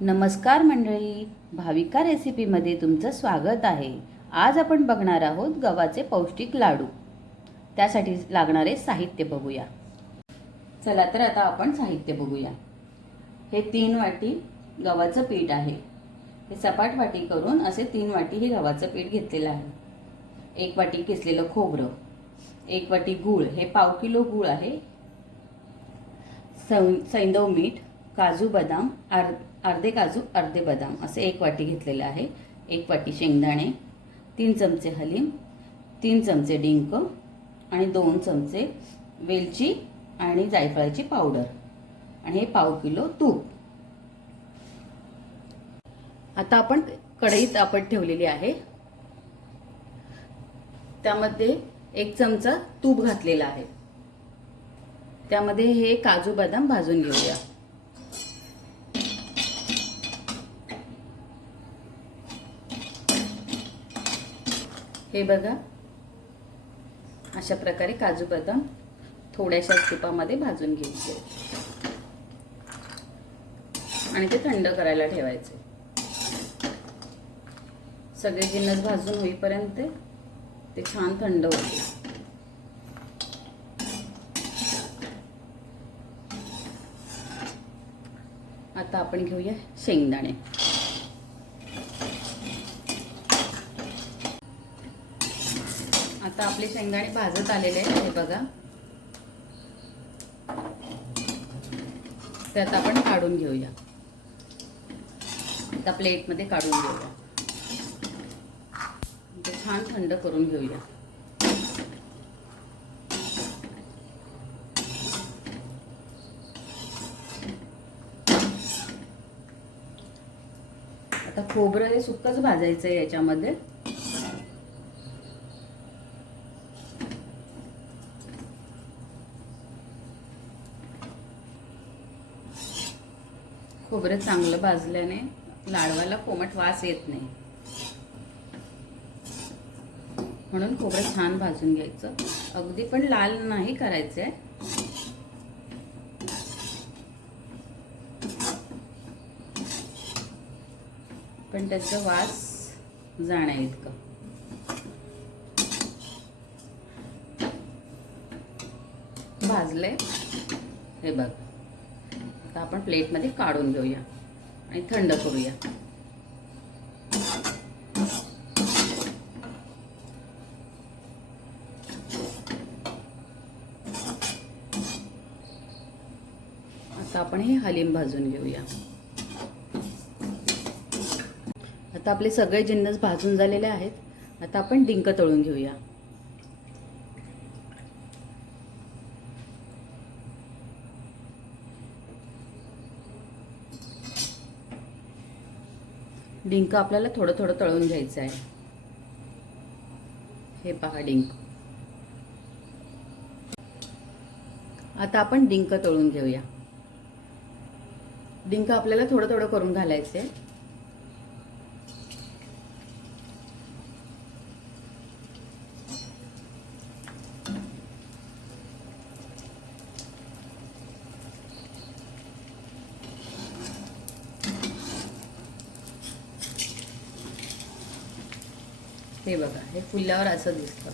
नमस्कार मंडळी, भाविका रेसिपीमध्ये तुमचं स्वागत आहे। आज आपण बघणार आहोत गव्हाचे पौष्टिक लाडू। त्यासाठी लागणारे साहित्य बघूया। चला तर आता आपण साहित्य बघूया। हे 3 वाटी गव्हाचं पीठ आहे। हे सपाट वाटी करून असे 3 वाटी हे गव्हाचं पीठ घेतलेलं आहे। 1 वाटी किसलेलं खोबरं, 1 वाटी गूळ, हे पाव किलो गूळ आहे। सैंधव मीठ, काजू बदाम, अर्धे काजू अर्धे बदाम असे 1 वाटी घेतलेले आहे। 1 वाटी शेंगदाणे, 3 चमचे हलीम, 3 चमचे डिंक आणि 2 चमचे वेलची आणि जायफळाची पावडर आणि हे पाव किलो तूप। आता आपण कढईत ठेवलेली आहे, त्यामध्ये 1 चमचा तूप घातलेला आहे। त्यामध्ये हे काजू बदाम भाजून घेऊया। हे बघा, अशा प्रकारे काजू बदाम थोड्याशा तुपामध्ये भाजून घ्यायचे आणि ते थंड करायला ठेवायचे। सगळे जिन्नस भाजून होईपर्यंत ते छान थंड होते। आता आपण घेऊया शेंगदाणे। आता आपले शेंगदाणे भाजत आलेले आहेत, हे बघा। त्यात आपण काढून घेऊया। आता प्लेटमध्ये काढून घेऊया, ते छान थंड करून घेऊया। आता खोबरं हे सुक्कच भाजायचं आहे याच्यामध्ये। खोबरं चांगलं भाजल्याने लाडवाला कोमट वास येत नाही, म्हणून खोबरं छान भाजून घ्यायचं। अगदी पण लाल नाही करायचंय, पण त्याचा वास जाण्या इतकं। भाजले हे बघ। आता आपण प्लेटमध्ये काढून घेऊया आणि थंड करूया। आता आपण हे हलीम भाजून घेऊया। आता आपले सगळे जिन्नस भाजून झालेले आहेत। आता आपण डिंक तळून घेऊया। डिंक आपल्याला थोडं थोडं तळून घ्यायचं आहे। हे पहा डिंक। आता आपण डिंक तळून घेऊया। डिंक आपल्याला थोडं थोडं करून घालायचे। हे बघा, हे फुलल्यावर असं दिसतं।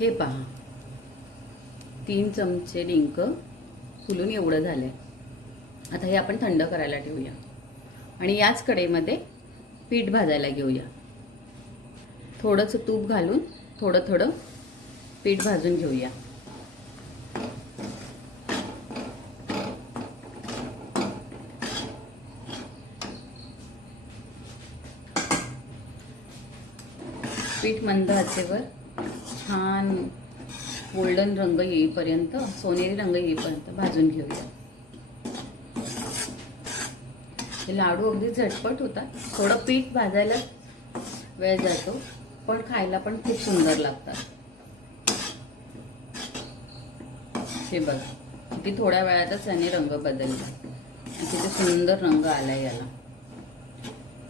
हे पहा, 3 चमचे डिंक फुलून एवढं झालंय। आता हे आपण थंड करायला ठेवूया आणि याच कढईमध्ये पीठ भाजायला घेऊया। थोडंसं तूप घालून थोडं थोडं पीठ भाजून घेऊया। पीठ मंद आचेवर छान गोल्डन रंग येईपर्यंत, सोनेरी रंग येईपर्यंत भाजून घेऊया. हे लाडू अगदी झटपट होतात. थोडं पीठ भाजायला वेळ जातो, पण खायला पण खूप सुंदर लागतात. हे बघ, किती थोड्या वेळातच याने रंग बदलला. किती सुंदर रंग आला याला.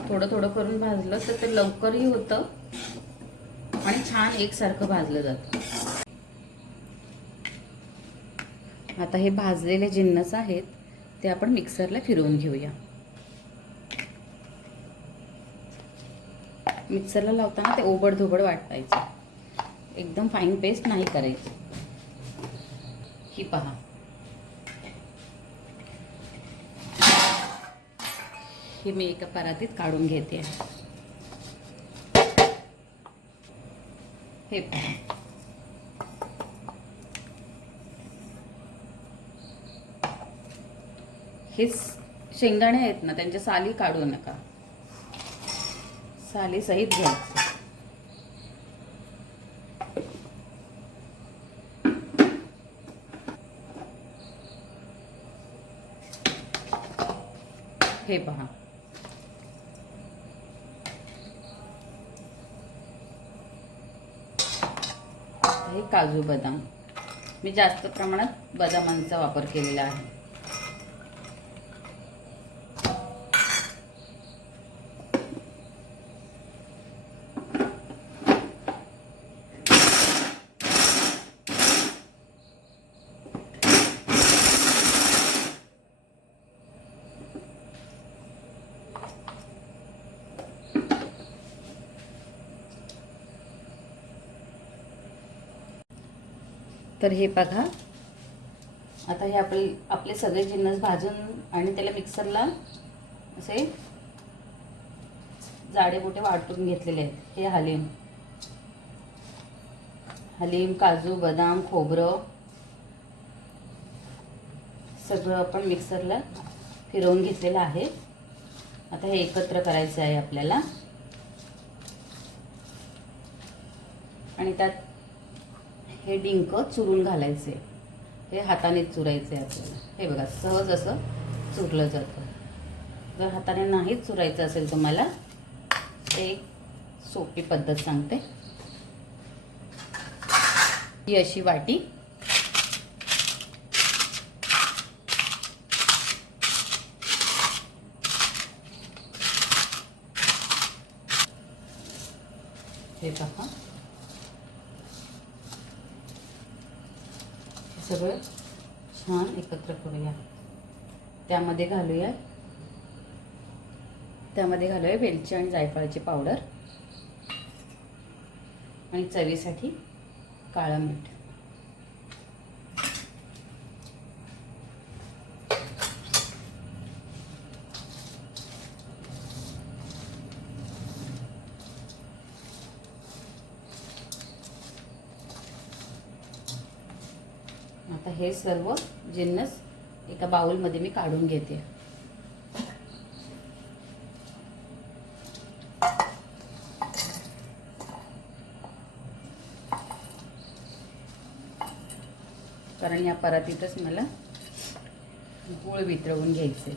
थोडं थोडं करून भाजलं तर ते लवकरही होतं आणि छान एकसारखं भाजलं जातं. आता हे भाजलेले जिन्नस आहेत ते आपण मिक्सरला फिरवून घेऊया. मिक्सरला लावताना ते ओबडधोबड वाटायचं, एकदम फाईन पेस्ट नाही करायची. ही पहा, हे मी एका परातीत काढून घेते. हे पहा, हे शेंगदाणे आहेत ना, त्यांच्या साली काढू नका, साली सहित घ्यायचं. हे पहा, हे काजू बदाम, मी जास्त प्रमाणात बदामांचा वापर केलेला आहे. तर हे बघा, आता हे आपले सगळे जिन्नस भाजून आणि त्याला मिक्सरला असे जाडे मोठे वाटून घेतलेले आहेत. हे हलीम, काजू, बदाम, खोबरं सगळं आपण मिक्सरला फिरवून घेतलेलं आहे. आता हे एकत्र करायचं आहे आपल्याला आणि त्यात हे डिंक चुरून घालायचे. हे हाताने चुरायचे आपल्याला. हे बघा, सहज असं चुरलं जातं. जर हाताने नाहीच चुरायचं असेल तुम्हाला, एक सोपी पद्धत सांगते. ही अशी वाटी, हे पहा, सगळं छान एकत्र करूया. त्यामध्ये घालूया वेलची आणि जायफळाची पावडर आणि चवीसाठी काळं मीठ. आता हे सर्व जिन्नस एका बाउलमध्ये मी काढून घेते. कारण या परातीतच मला गूळ वितळवून घ्यायचे.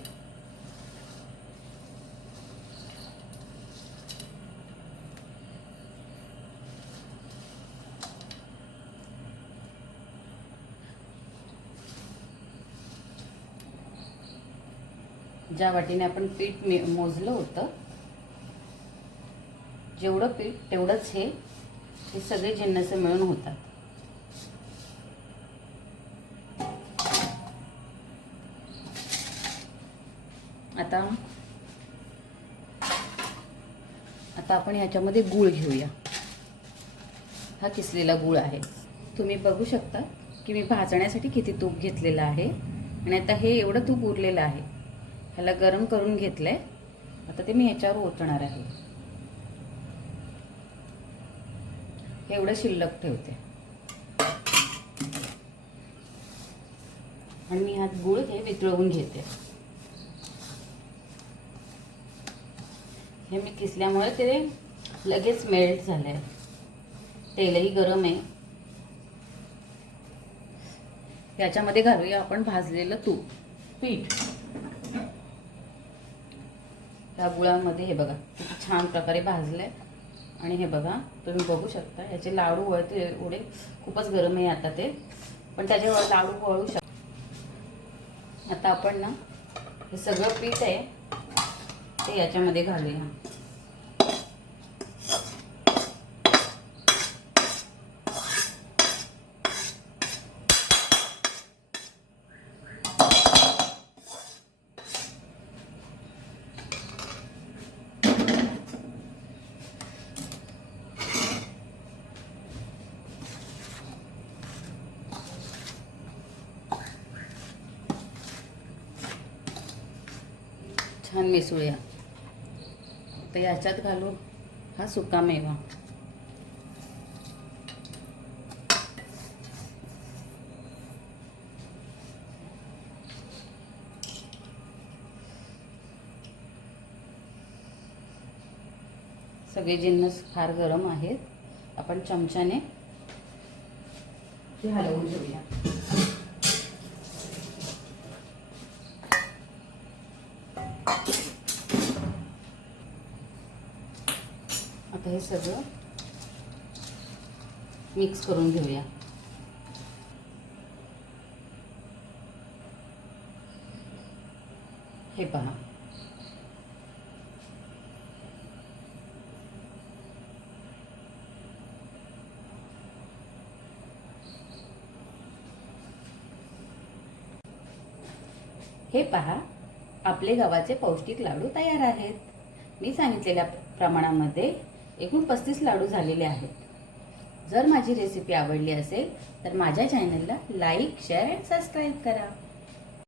ज्या वाटीने आपण पीठ मोजलं होतं, जेवढं पीठ तेवढंच हे सगळे जिन्नस मिळून होतात. आता आपण ह्याच्यामध्ये गूळ घेऊया. हा किसलेला गूळ आहे. तुम्ही बघू शकता की मी भाजण्यासाठी किती तूप घेतलेलं आहे आणि आता हे एवढं तूप उरलेलं आहे. ह्याला गरम करून घेतलंय. आता ते मी ह्याच्यावर ओतणार आहे. हे एवढं शिल्लक ठेवते आणि मी ह्यात गूळ हे वितळवून घेते. हे मी किसल्यामुळे ते लगेच मेल्ट झालंय. तेलही गरम आहे. याच्यामध्ये घालूया आपण भाजलेलं तूप, पीठ. त्या गुळामध्ये हे बघा किती छान प्रकारे भाजलंय. आणि हे बघा तुम्ही बघू शकता याचे लाडू वळते एवढे. खूपच गरम आहे आता ते, पण त्याच्यावर लाडू वळू शकतो. आता आपण ना हे सगळं पीठ आहे ते याच्यामध्ये घालूया. छान मिसळूया. तर याच्यात घालू हा सुका मेवा. सगळे जिन्नस फार गरम आहेत. आपण चमच्याने ते हलवून घेऊया. आता हे सगळं मिक्स करून घेऊया. हे पहा, हे पहा, आपले गव्हाचे पौष्टिक लाडू तयार आहेत. मी सांगितलेल्या प्रमाणामध्ये एकूण 35 लाडू झालेले आहेत. जर माझी रेसिपी आवडली असेल तर माझ्या चॅनलला लाईक, शेअर आणि सबस्क्राईब करा.